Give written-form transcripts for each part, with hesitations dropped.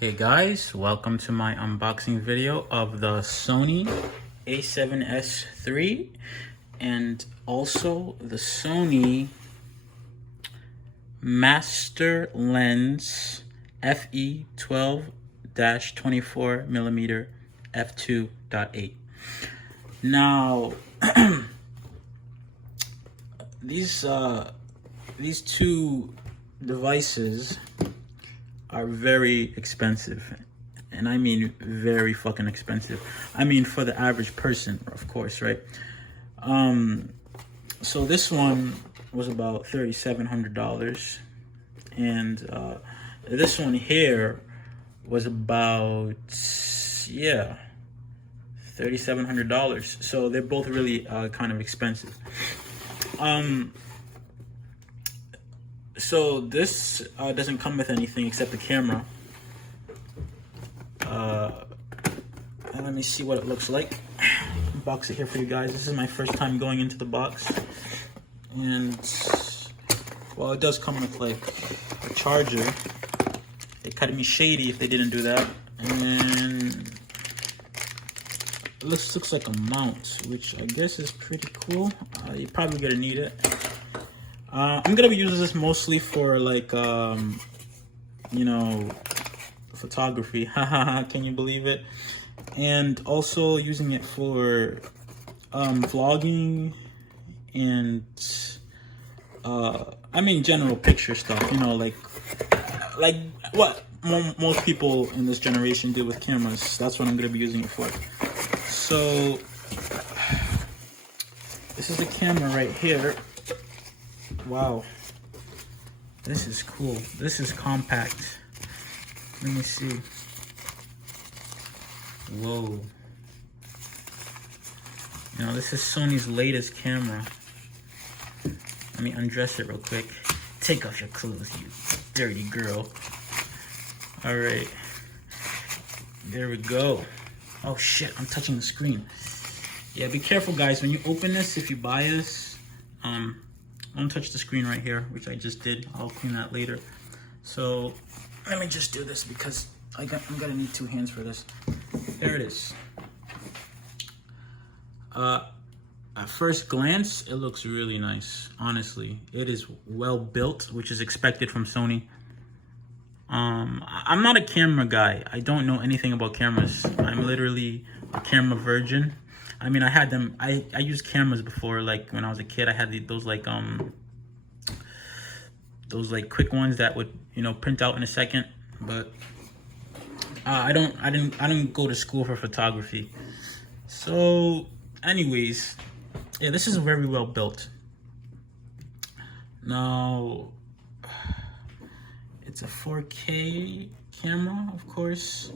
Hey guys, welcome to my unboxing video of the Sony a7S III and also the Sony Master Lens FE 12-24mm f2.8. Now, these two devices are very expensive, and I mean very fucking expensive. I mean for the average person, of course, right? So this one was about $3,700, and this one here was about $3,700. So they're both really kind of expensive. So this doesn't come with anything except the camera. Let me see what it looks like. Box it here for you guys. This is my first time going into the box, and well, it does come with like a charger. They cut me shady if they didn't do that, and it looks like a mount, which I guess is pretty cool. You're probably gonna need it. I'm gonna be using this mostly for like, photography. Can you believe it? And also using it for vlogging and I mean general picture stuff. You know, like what most people in this generation do with cameras. That's what I'm gonna be using it for. So this is the camera right here. Wow, this is cool. This is compact. Let me see. Whoa. You know, this is Sony's latest camera. Let me undress it real quick. Take off your clothes, you dirty girl. All right. There we go. Oh shit, I'm touching the screen. Yeah, be careful guys when you open this. If you buy this, don't touch the screen right here, which I just did. I'll clean that later. So let me just do this because I'm gonna need two hands for this. There it is. At first glance, it looks really nice. Honestly, it is well built, which is expected from Sony. I'm not a camera guy. I don't know anything about cameras. I'm literally a camera virgin. I mean, I had them. I used cameras before, like when I was a kid. I had those quick ones that would, print out in a second. But I didn't go to school for photography. So, anyways, yeah, this is very well built. Now, it's a 4K camera, of course.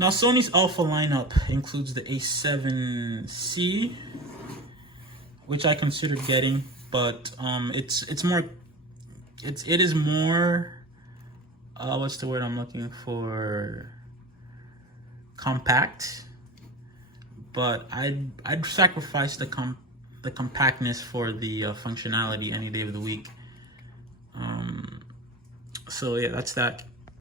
Now Sony's Alpha lineup includes the A7C, which I considered getting, but it is more what's the word I'm looking for? Compact. But I'd sacrifice the compactness for the functionality any day of the week. So yeah, that's that.